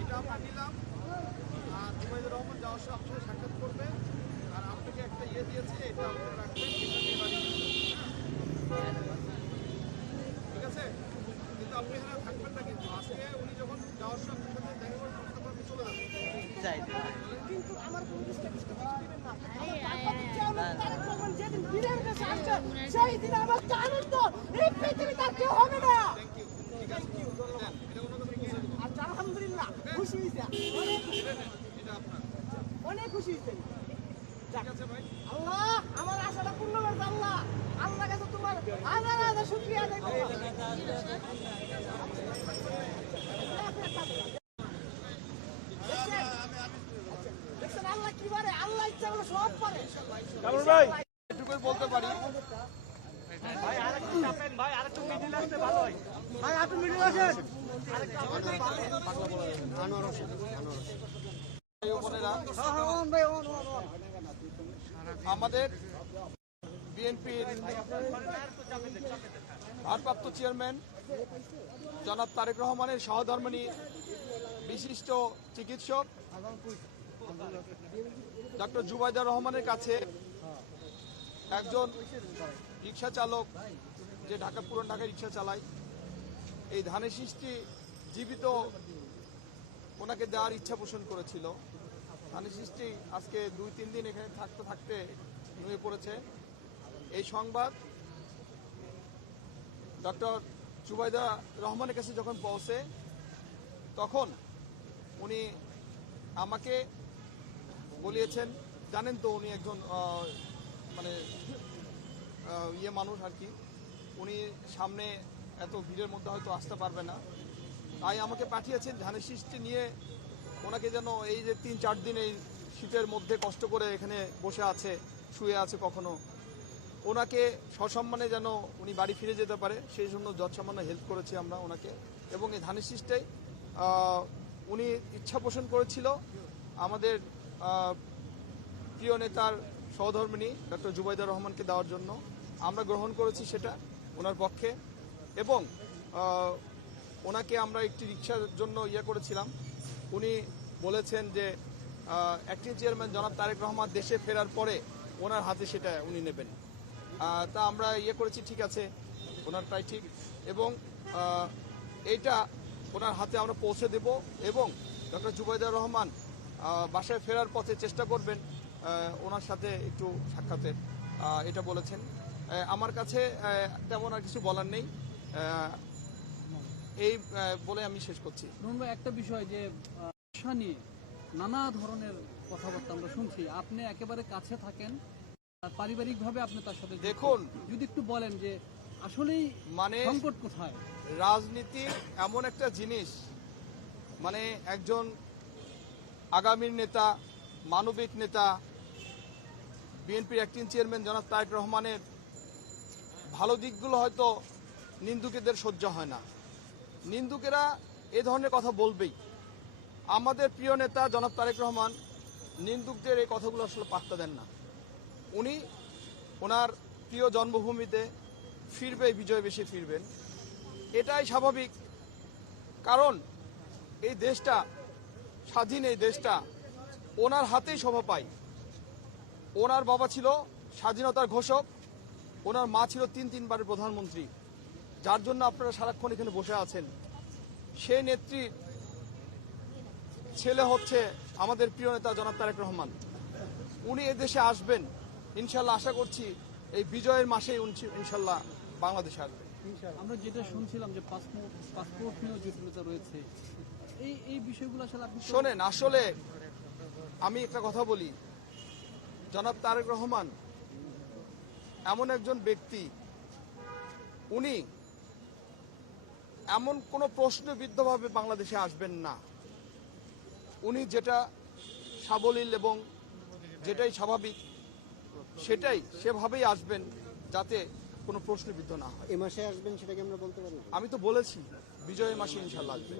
এটা আমরা নিলাম আর রহমান যাওয়ার সময় আপনার সাথে সাক্ষাৎ করবে আর আপনাকে একটা ইয়ে দিয়েছে এটা আপনারা রাখবেন এটা নিয়ে বাড়ি যাবেন। ঠিক আছে কিন্তু আপনি এখানে থাকবেন না কিন্তু আজকে উনি যখন যাওয়ার সময় আপনার সাথে দেখা করবেন তখন আপনি চলে যাবেন কিন্তু আমার কোনো রিস্কে টিস্কে কিছু দিবেন না। আমার বারবার তো চেয়ারম্যান তারেক রহমান যেদিন বীরের দেশে আসছে, সেই দিন আমার আনন্দ এই পৃথিবীতে আর কেউ হবে না থ্যাংক ইউ ঠিক আছে দেন এটা কোনো কথা বলছেন আচ্ছা আলহামদুলিল্লাহ খুশি হয়েছে অনেক খুশি এটা নেন এটা আপনার অনেক খুশি হয়েছে ঠিক আছে ভাই আল্লাহ আমার আশাটা পূর্ণ করছে আল্লাহ আল্লাহ কাছে তোমার হাজার হাজার শুক্রিয়া আদায় করব দেখছেন? দেখছেন আল্লাহ কি পারে? আল্লাহ ইচ্ছা করলে সব পারে। এটুকুই বলতে পারি। ভাই ও বোনেরা, আমাদের বিএনপির ভারপ্রাপ্ত চেয়ারম্যান জনাব তারেক রহমানের সহধর্মিনী বিশিষ্ট চিকিৎসক ডক্টর জুবাইদা রহমানের কাছে একজন রিক্সা চালক যে ঢাকা, পুরান ঢাকায় রিক্সা চালায়। এই ধানের সৃষ্টি জীবিত, ওনাকে দেওয়ার ইচ্ছা পোষণ করেছিল। ধানের সৃষ্টি আজকে দুই, তিন দিন এখানে থাকতে থাকতে নুয়ে পড়েছে। এই সংবাদ ডক্টর জুবাইদা রহমানের কাছে যখন পৌঁছে, তখন উনি আমাকে বলিয়েছেন। জানেন তো উনি একজন মানে ইয়ে মানুষ আর কি। উনি সামনে এত ভিড়ের মধ্যে হয়তো আসতে পারবে না। তাই আমাকে পাঠিয়েছেন ধানের সৃষ্টি নিয়ে। ওনাকে যেন এই যে তিন চার দিন এই শীতের মধ্যে কষ্ট করে এখানে বসে আছে, শুয়ে আছে কখনো, ওনাকে সসম্মানে যেন উনি বাড়ি ফিরে যেতে পারে, সেই জন্য যৎসামান্য হেল্প করেছি আমরা ওনাকে। এবং এই ধানের সৃষ্টাই উনি ইচ্ছা পোষণ করেছিল আমাদের প্রিয় নেতার সহধর্মিনী ডক্টর জুবাইদা রহমানকে দেওয়ার জন্য আমরা গ্রহণ করেছি সেটা ওনার পক্ষে। এবং ওনাকে আমরা একটি রিক্সার জন্য ইয়ে করেছিলাম। উনি বলেছেন যে অ্যাক্টিং চেয়ারম্যান জনাব তারেক রহমান দেশে ফেরার পরে ওনার হাতে সেটা উনি নেবেন। তা আমরা ইয়ে করেছি, ঠিক আছে ওনারটাই ঠিক। এবং এইটা ওনার হাতে আমরা পৌঁছে দেব। এবং, ডক্টর জুবাইদুর রহমান বাসায় ফেরার পথে চেষ্টা করবেন ওনার সাথে একটু সাক্ষাতের। এটা বলেছেন। আমার কাছে তেমন আর কিছু বলার নেই। এই বলে আমি শেষ করছি। একটা বিষয় যে নিয়ে নানা ধরনের কথাবার্তা আমরা শুনছি। আপনি একেবারে কাছে থাকেন পারিবারিকভাবে আপনি তার সাথে দেখুন। যদি একটু বলেন যে আসলেই মানে সংকট কোথায়? রাজনীতি এমন একটা জিনিস মানে একজন আগামীর নেতা, মানবিক নেতা, বিএনপির অ্যাক্টিং চেয়ারম্যান জনাব তারেক রহমানের ভালো দিকগুলো হয়তো নিন্দুকেদের সহ্য হয় না। নিন্দুকেরা এ ধরনের কথা বলবেই। আমাদের প্রিয় নেতা জনাব তারেক রহমান নিন্দুকদের এই কথাগুলো আসলে পাত্তা দেন না। উনি ওনার প্রিয় জন্মভূমিতে ফিরবে, বিজয় বেশি ফিরবেন। এটাই স্বাভাবিক। কারণ এই দেশটা স্বাধীন এই দেশটা ওনার হাতেই শোভা পায় ওনার বাবা ছিল স্বাধীনতার ঘোষক, ওনার মা ছিল তিন তিনবারের প্রধানমন্ত্রী। যার জন্য আপনারা সারাক্ষণ এখানে বসে আছেন। সেই নেত্রীর ছেলে হচ্ছে আমাদের প্রিয় নেতা জনাব তারেক রহমান। উনি এদেশে আসবেন। ইনশাল্লাহ আশা করছি এই বিজয়ের মাসেই ইনশাল্লাহ বাংলাদেশে আসবেন। আমরা যেটা শুনছিলাম যে পাসপোর্ট পাসপোর্ট নিয়েও জটিলতা রয়েছে এই এই বিষয়গুলো আসলে আপনি শোনেন আসলে আমি একটা কথা বলি। জনাব তারেক রহমান এমন একজন ব্যক্তি উনি এমন কোনো প্রশ্নবিদ্ধভাবে বাংলাদেশে আসবেন না। উনি যেটা সাবলীল এবং যেটাই স্বাভাবিক সেটাই সেভাবেই আসবেন যাতে কোনো প্রশ্নবিদ্ধ না হয়। এ মাসে আসবেন সেটাকে আমরা বলতে পারি আমি তো বলেছি বিজয়ের মাসে ইনশাল্লাহ আসবে।